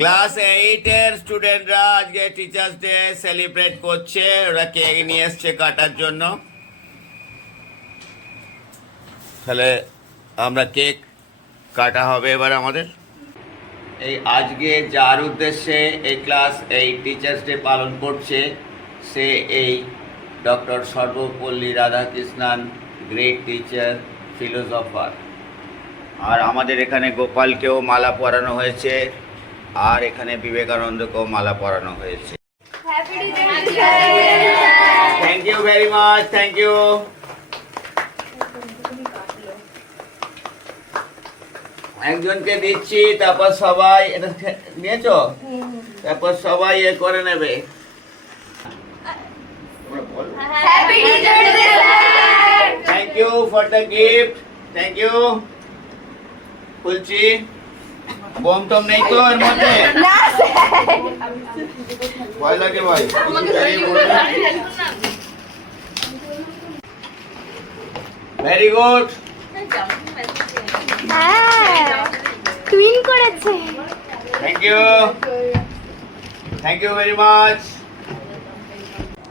Class 8 এর স্টুডেন্টরা আজকে টিচার্স ডে সেলিব্রেট করছে। ওরা কেক নিয়ে এসছে কাটার জন্য। তাহলে আমরা কেক কাটা হবে এবার আমাদের। এই আজকে যার উদ্দেশ্যে এই ক্লাস 8 টিচার্স ডে পালন করছে সে এই doctor Sarvepalli Radhakrishnan, great teacher, philosopher. আর আমাদের এখানে গোপালকেও মালা পরানো হয়েছে, আর এখানে বিবেকানন্দকেও মালা পরানো হয়েছে। Thank you very much, thank you. একজনকে দিচ্ছি, তারপর সবাই এটা নিয়েছো, তারপর সবাই এ করে নেবে। Thank you for the gift, thank you. খুলছি। বোম টম নেই তো এর মধ্যে? ভয় লাগে ভাই। Very good. টুইন করেছে। Thank you, thank you very much.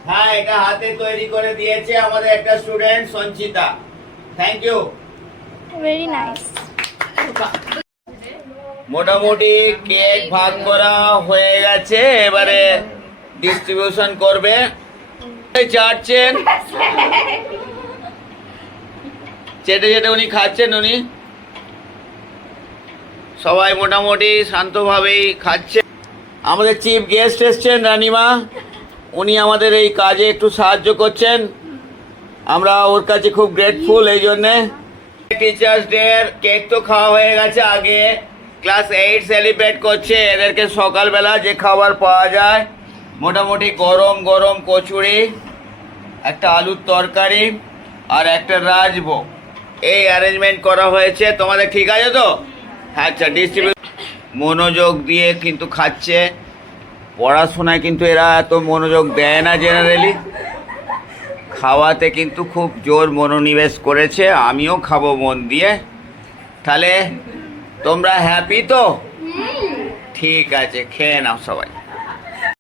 হ্যাঁ, এটা হাতে তৈরি করে দিয়েছে আমাদের একটা student Sanchita. Thank you, very nice. মোটামুটি কেক ভাগ করা হয়ে গেছে, এবারে ডিস্ট্রিবিউশন করবে। চাটছেন, চেটে চেটে উনি খাচ্ছেন। উনি সবাই মোটামুটি শান্তভাবেই খাচ্ছে। আমাদের চিফ গেস্ট এসছেন রানিমা, উনি আমাদের এই কাজে একটু সাহায্য করছেন। আমরা ওর কাছে খুব গ্রেটফুল এই জন্যে। টিচার্স ডে কেক তো খাওয়া হয়ে গেছে। আগে ক্লাস 8 সেলিব্রেট করছে। এদেরকে সকালবেলা যে খাবার পাওয়া যায়, মোটামুটি গরম গরম কচুরি, একটা আলুর তরকারি আর একটা রাজভোগ, এই অ্যারেঞ্জমেন্ট করা হয়েছে। তোমাদের ঠিক আছে তো? আচ্ছা, ডিস্ট্রিবিউট মনোযোগ দিয়ে কিন্তু খাচ্ছে। পড়াশোনায় কিন্তু এরা এত মনোযোগ দেয় না জেনারেলি, খাওয়াতে কিন্তু খুব জোর মনোনিবেশ করেছে। আমিও খাবো মন দিয়ে। তাহলে তোমরা হ্যাপি তো? ঠিক আছে, খেয়ে নাও সবাই।